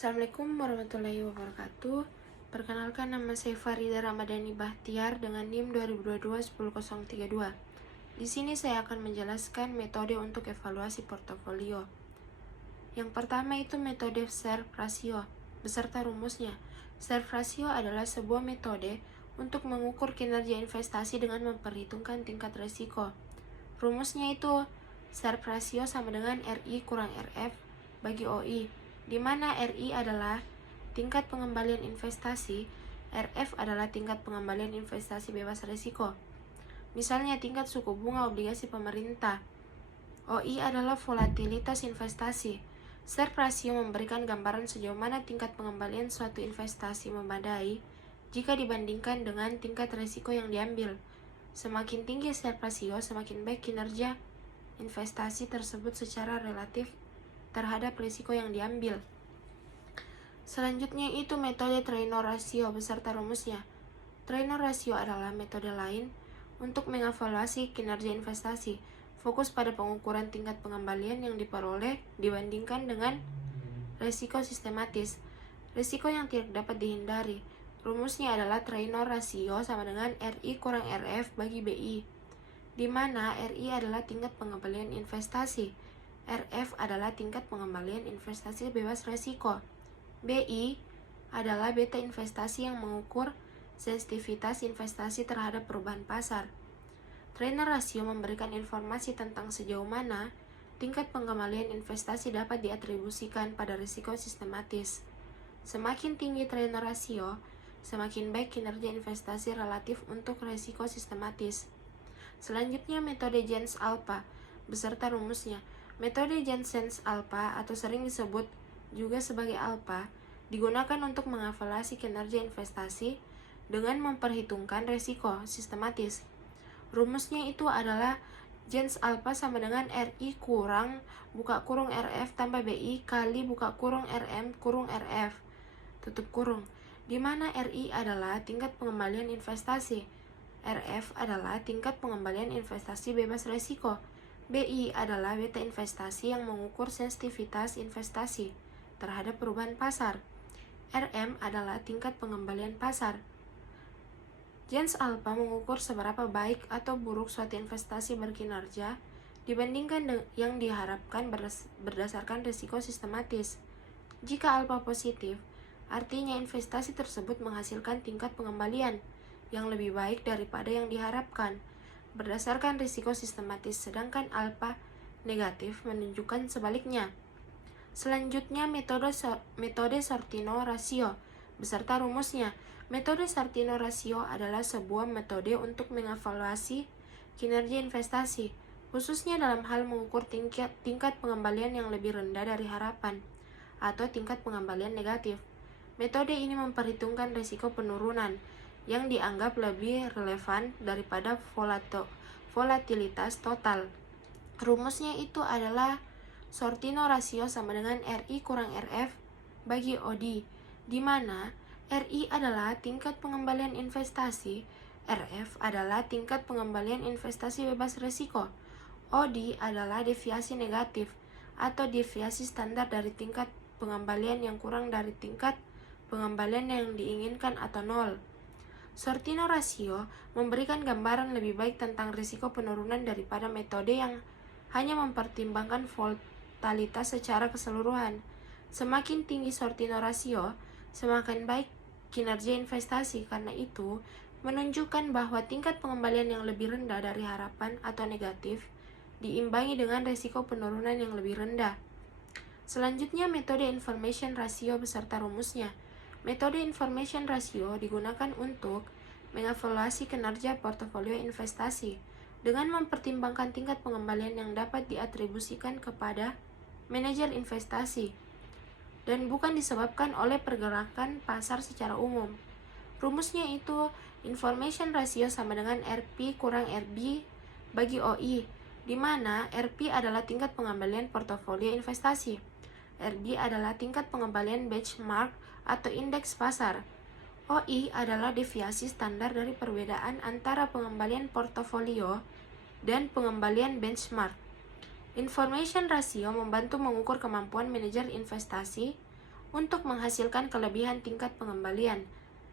Assalamualaikum warahmatullahi wabarakatuh. Perkenalkan, nama saya Farida Ramadhani Bahtiar dengan NIM 2022-10032. Di sini saya akan menjelaskan metode untuk evaluasi portofolio. Yang pertama itu metode Sharpe ratio beserta rumusnya. Sharpe ratio adalah sebuah metode untuk mengukur kinerja investasi dengan memperhitungkan tingkat risiko. Rumusnya itu Sharpe ratio sama dengan RI kurang RF bagi OI, di mana RI adalah tingkat pengembalian investasi, RF adalah tingkat pengembalian investasi bebas risiko. Misalnya tingkat suku bunga obligasi pemerintah. OI adalah volatilitas investasi. Sharpe ratio memberikan gambaran sejauh mana tingkat pengembalian suatu investasi memadai jika dibandingkan dengan tingkat risiko yang diambil. Semakin tinggi Sharpe ratio, semakin baik kinerja investasi tersebut secara relatif terhadap risiko yang diambil. Selanjutnya itu metode Treynor ratio beserta rumusnya. Treynor ratio adalah metode lain untuk mengevaluasi kinerja investasi, fokus pada pengukuran tingkat pengembalian yang diperoleh dibandingkan dengan risiko sistematis, risiko yang tidak dapat dihindari. Rumusnya adalah Treynor ratio sama dengan RI kurang RF bagi BI, di mana RI adalah tingkat pengembalian investasi, RF adalah tingkat pengembalian investasi bebas risiko, BI adalah beta investasi yang mengukur sensitivitas investasi terhadap perubahan pasar. Treynor ratio memberikan informasi tentang sejauh mana tingkat pengembalian investasi dapat diatribusikan pada risiko sistematis. Semakin tinggi Treynor ratio, semakin baik kinerja investasi relatif untuk risiko sistematis. Selanjutnya metode Jens-Alpha beserta rumusnya. Metode Jens-Alpha atau sering disebut juga sebagai alpha digunakan untuk mengevaluasi kinerja investasi dengan memperhitungkan risiko sistematis. Rumusnya itu adalah Jens-Alpha sama dengan RI kurang buka kurung RF tambah BI kali buka kurung RM kurung RF tutup kurung, di mana RI adalah tingkat pengembalian investasi, RF adalah tingkat pengembalian investasi bebas risiko, BI adalah beta investasi yang mengukur sensitivitas investasi terhadap perubahan pasar, RM adalah tingkat pengembalian pasar. Jens-Alpha mengukur seberapa baik atau buruk suatu investasi berkinerja dibandingkan yang diharapkan berdasarkan risiko sistematis. Jika alpha positif, artinya investasi tersebut menghasilkan tingkat pengembalian yang lebih baik daripada yang diharapkan berdasarkan risiko sistematis, sedangkan alpha negatif menunjukkan sebaliknya. Selanjutnya metode Sortino ratio beserta rumusnya. Metode Sortino ratio adalah sebuah metode untuk mengevaluasi kinerja investasi, khususnya dalam hal mengukur tingkat pengembalian yang lebih rendah dari harapan atau tingkat pengembalian negatif. Metode ini memperhitungkan risiko penurunan yang dianggap lebih relevan daripada volatilitas total. Rumusnya itu adalah Sortino ratio sama dengan RI kurang RF bagi OD, di mana RI adalah tingkat pengembalian investasi, RF adalah tingkat pengembalian investasi bebas risiko, OD adalah deviasi negatif atau deviasi standar dari tingkat pengembalian yang kurang dari tingkat pengembalian yang diinginkan atau nol. Sortino ratio memberikan gambaran lebih baik tentang risiko penurunan daripada metode yang hanya mempertimbangkan volatilitas secara keseluruhan. Semakin tinggi Sortino ratio, semakin baik kinerja investasi. Karena itu, menunjukkan bahwa tingkat pengembalian yang lebih rendah dari harapan atau negatif diimbangi dengan risiko penurunan yang lebih rendah. Selanjutnya metode information ratio beserta rumusnya. Metode information ratio digunakan untuk mengevaluasi kinerja portofolio investasi dengan mempertimbangkan tingkat pengembalian yang dapat diatribusikan kepada manajer investasi dan bukan disebabkan oleh pergerakan pasar secara umum. Rumusnya itu information ratio sama dengan RP kurang RB bagi OI, di mana RP adalah tingkat pengembalian portofolio investasi, RB adalah tingkat pengembalian benchmark atau indeks pasar, OI adalah deviasi standar dari perbedaan antara pengembalian portofolio dan pengembalian benchmark. Information ratio membantu mengukur kemampuan manajer investasi untuk menghasilkan kelebihan tingkat pengembalian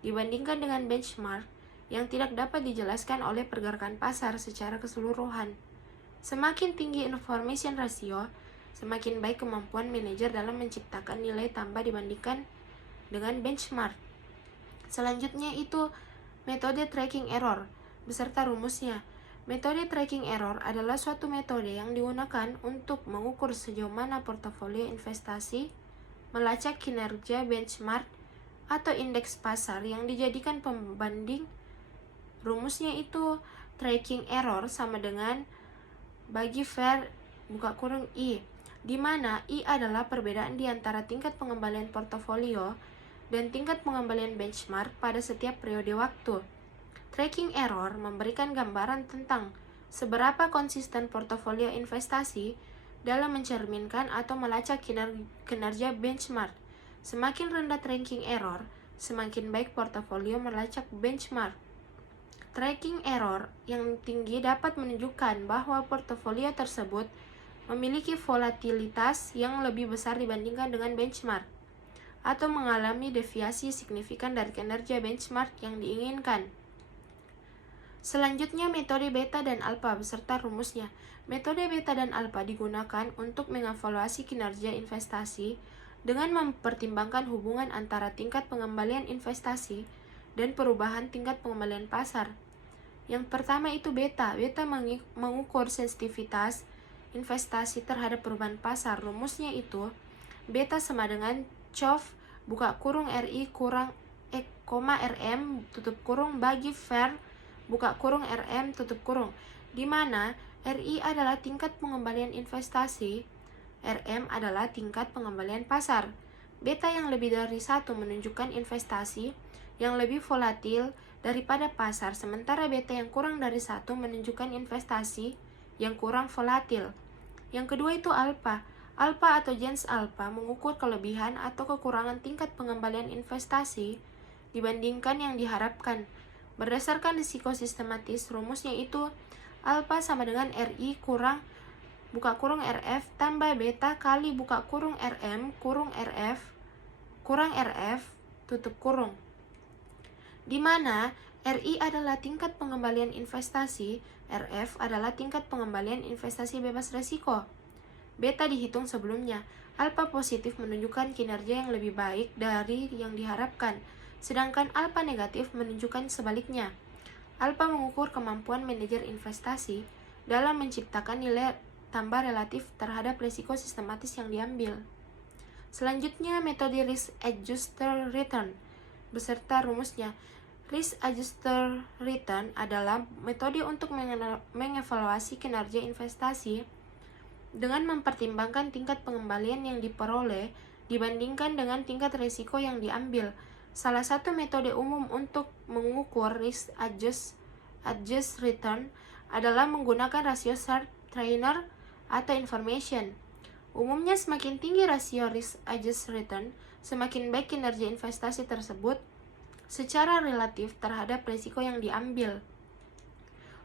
dibandingkan dengan benchmark yang tidak dapat dijelaskan oleh pergerakan pasar secara keseluruhan. Semakin tinggi information ratio, semakin baik kemampuan manajer dalam menciptakan nilai tambah dibandingkan dengan benchmark. Selanjutnya itu metode tracking error beserta rumusnya. Metode tracking error adalah suatu metode yang digunakan untuk mengukur sejauh mana portofolio investasi melacak kinerja benchmark atau indeks pasar yang dijadikan pembanding. Rumusnya itu tracking error sama dengan bagi var buka kurung I, di mana I adalah perbedaan di antara tingkat pengembalian portofolio dan tingkat pengembalian benchmark pada setiap periode waktu. Tracking error memberikan gambaran tentang seberapa konsisten portofolio investasi dalam mencerminkan atau melacak kinerja benchmark. Semakin rendah tracking error, semakin baik portofolio melacak benchmark. Tracking error yang tinggi dapat menunjukkan bahwa portofolio tersebut memiliki volatilitas yang lebih besar dibandingkan dengan benchmark, atau mengalami deviasi signifikan dari kinerja benchmark yang diinginkan. Selanjutnya metode beta dan alpha beserta rumusnya. Metode beta dan alpha digunakan untuk mengevaluasi kinerja investasi dengan mempertimbangkan hubungan antara tingkat pengembalian investasi dan perubahan tingkat pengembalian pasar. Yang pertama itu beta. Beta mengukur sensitivitas investasi terhadap perubahan pasar. Rumusnya itu beta sama dengan COV buka kurung RI kurang RM tutup kurung bagi VAR buka kurung RM tutup kurung, di mana RI adalah tingkat pengembalian investasi, RM adalah tingkat pengembalian pasar. Beta yang lebih dari 1 menunjukkan investasi yang lebih volatil daripada pasar, sementara beta yang kurang dari 1 menunjukkan investasi yang kurang volatil. Yang kedua itu alpha. Alpha atau Jens alpha mengukur kelebihan atau kekurangan tingkat pengembalian investasi dibandingkan yang diharapkan. Berdasarkan risiko sistematis, rumusnya itu alpha sama dengan RI kurang buka kurung RF tambah beta kali buka kurung RM kurung RF kurang RF tutup kurung, di mana RI adalah tingkat pengembalian investasi, RF adalah tingkat pengembalian investasi bebas risiko. Beta dihitung sebelumnya. Alpha positif menunjukkan kinerja yang lebih baik dari yang diharapkan, sedangkan alpha negatif menunjukkan sebaliknya. Alpha mengukur kemampuan manajer investasi dalam menciptakan nilai tambah relatif terhadap risiko sistematis yang diambil. Selanjutnya metode risk adjusted return beserta rumusnya. Risk adjusted return adalah metode untuk mengevaluasi kinerja investasi dengan mempertimbangkan tingkat pengembalian yang diperoleh dibandingkan dengan tingkat risiko yang diambil. Salah satu metode umum untuk mengukur risk adjust return adalah menggunakan rasio Sharpe-Trainer atau information. Umumnya semakin tinggi rasio risk adjust return, semakin baik kinerja investasi tersebut secara relatif terhadap risiko yang diambil.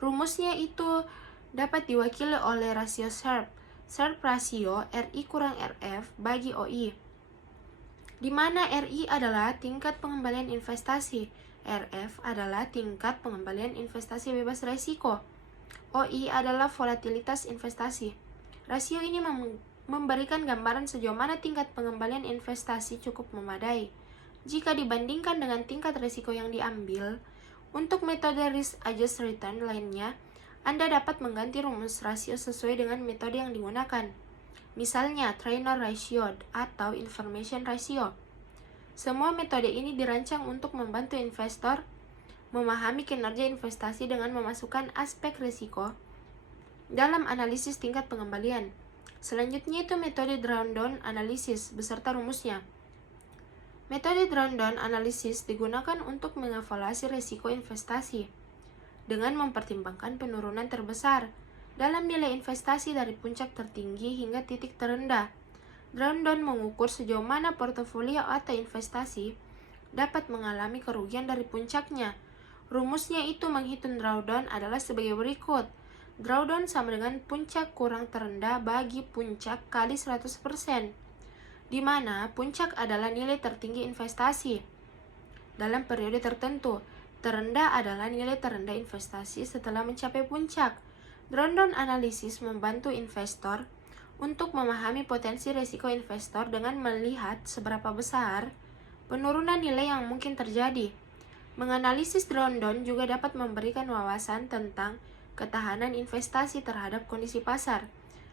Rumusnya itu dapat diwakili oleh rasio Sharpe. Sharpe rasio RI kurang RF bagi OI, di mana RI adalah tingkat pengembalian investasi, RF adalah tingkat pengembalian investasi bebas risiko, OI adalah volatilitas investasi. Rasio ini memberikan gambaran sejauh mana tingkat pengembalian investasi cukup memadai jika dibandingkan dengan tingkat risiko yang diambil. Untuk metode risk adjusted return lainnya, Anda dapat mengganti rumus rasio sesuai dengan metode yang digunakan. Misalnya, Trainer ratio atau information ratio. Semua metode ini dirancang untuk membantu investor memahami kinerja investasi dengan memasukkan aspek risiko dalam analisis tingkat pengembalian. Selanjutnya itu metode drawdown analysis beserta rumusnya. Metode drawdown analysis digunakan untuk mengevaluasi risiko investasi dengan mempertimbangkan penurunan terbesar dalam nilai investasi dari puncak tertinggi hingga titik terendah. Drawdown mengukur sejauh mana portofolio atau investasi dapat mengalami kerugian dari puncaknya. Rumusnya itu menghitung drawdown adalah sebagai berikut. Drawdown sama dengan puncak kurang terendah bagi puncak kali 100%. di mana puncak adalah nilai tertinggi investasi dalam periode tertentu. Terendah adalah nilai terendah investasi setelah mencapai puncak. Rundown analisis membantu investor untuk memahami potensi risiko investor dengan melihat seberapa besar penurunan nilai yang mungkin terjadi. Menganalisis drawdown juga dapat memberikan wawasan tentang ketahanan investasi terhadap kondisi pasar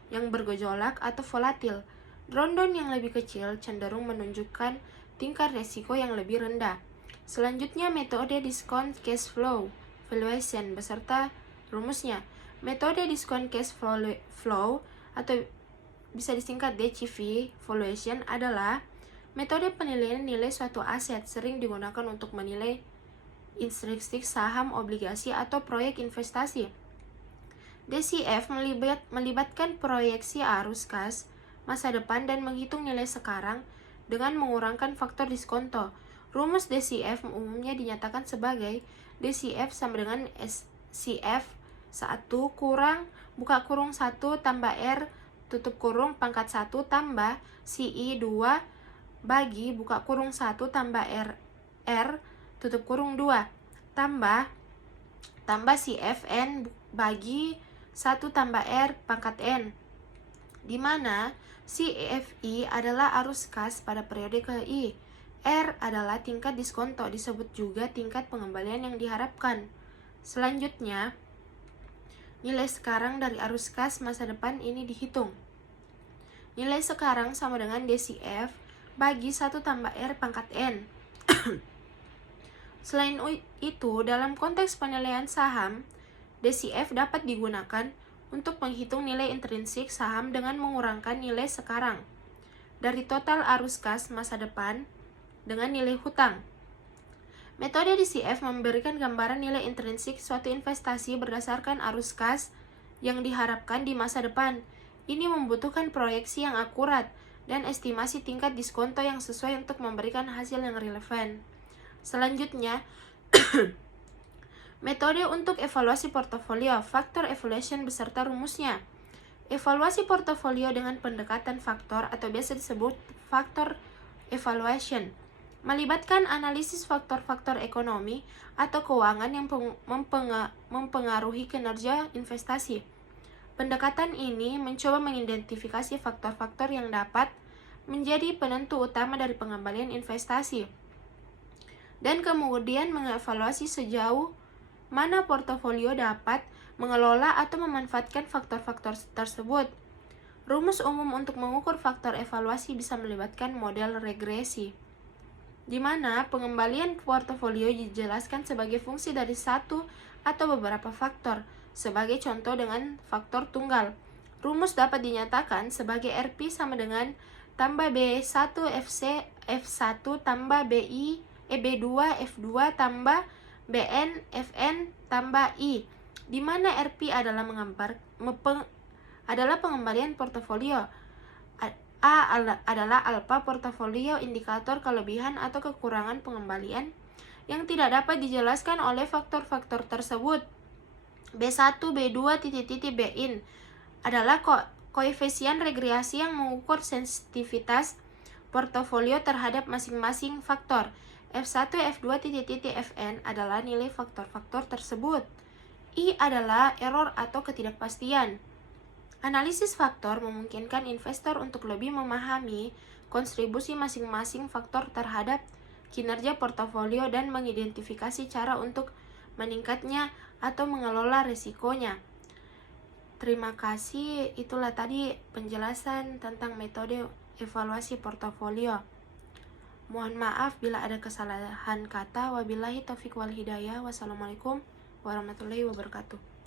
yang bergejolak atau volatil. Drawdown yang lebih kecil cenderung menunjukkan tingkat risiko yang lebih rendah. Selanjutnya, metode discount cash flow valuation beserta rumusnya. Metode discount cash flow atau bisa disingkat DCF valuation adalah metode penilaian nilai suatu aset, sering digunakan untuk menilai intrinsik saham, obligasi, atau proyek investasi. DCF melibatkan proyeksi arus kas masa depan dan menghitung nilai sekarang dengan mengurangkan faktor diskonto. Rumus DCF umumnya dinyatakan sebagai DCF sama dengan SCF 1 kurang buka kurung 1 tambah R tutup kurung pangkat 1 tambah CI 2 bagi buka kurung 1 tambah R tutup kurung 2 tambah CFN bagi 1 tambah R pangkat N, di mana CFI adalah arus kas pada periode KI. R adalah tingkat diskonto, disebut juga tingkat pengembalian yang diharapkan. Selanjutnya, nilai sekarang dari arus kas masa depan ini dihitung. Nilai sekarang sama dengan DCF bagi 1 tambah R pangkat N. Selain itu, dalam konteks penilaian saham, DCF dapat digunakan untuk menghitung nilai intrinsik saham dengan mengurangkan nilai sekarang dari total arus kas masa depan dengan nilai hutang. Metode DCF memberikan gambaran nilai intrinsik suatu investasi berdasarkan arus kas yang diharapkan di masa depan. Ini membutuhkan proyeksi yang akurat dan estimasi tingkat diskonto yang sesuai untuk memberikan hasil yang relevan. Selanjutnya, metode untuk evaluasi portofolio, faktor evaluation beserta rumusnya. Evaluasi portofolio dengan pendekatan faktor atau biasa disebut faktor evaluation melibatkan analisis faktor-faktor ekonomi atau keuangan yang mempengaruhi kinerja investasi. Pendekatan ini mencoba mengidentifikasi faktor-faktor yang dapat menjadi penentu utama dari pengembalian investasi dan kemudian mengevaluasi sejauh mana portofolio dapat mengelola atau memanfaatkan faktor-faktor tersebut. Rumus umum untuk mengukur faktor evaluasi bisa melibatkan model regresi, di mana pengembalian portofolio dijelaskan sebagai fungsi dari satu atau beberapa faktor, sebagai contoh dengan faktor tunggal. Rumus dapat dinyatakan sebagai RP sama dengan tambah B1 FC F1 tambah B2 F2 tambah BN Fn tambah I, di mana RP adalah pengembalian portofolio. A adalah alfa portofolio, indikator kelebihan atau kekurangan pengembalian yang tidak dapat dijelaskan oleh faktor-faktor tersebut. B1, B2, Bin adalah koefisien regresi yang mengukur sensitivitas portofolio terhadap masing-masing faktor. F1, F2, Fn adalah nilai faktor-faktor tersebut. I adalah error atau ketidakpastian. Analisis faktor memungkinkan investor untuk lebih memahami kontribusi masing-masing faktor terhadap kinerja portofolio dan mengidentifikasi cara untuk meningkatnya atau mengelola risikonya. Terima kasih, itulah tadi penjelasan tentang metode evaluasi portofolio. Mohon maaf bila ada kesalahan kata. Wabillahi taufiq wal hidayah. Wassalamualaikum warahmatullahi wabarakatuh.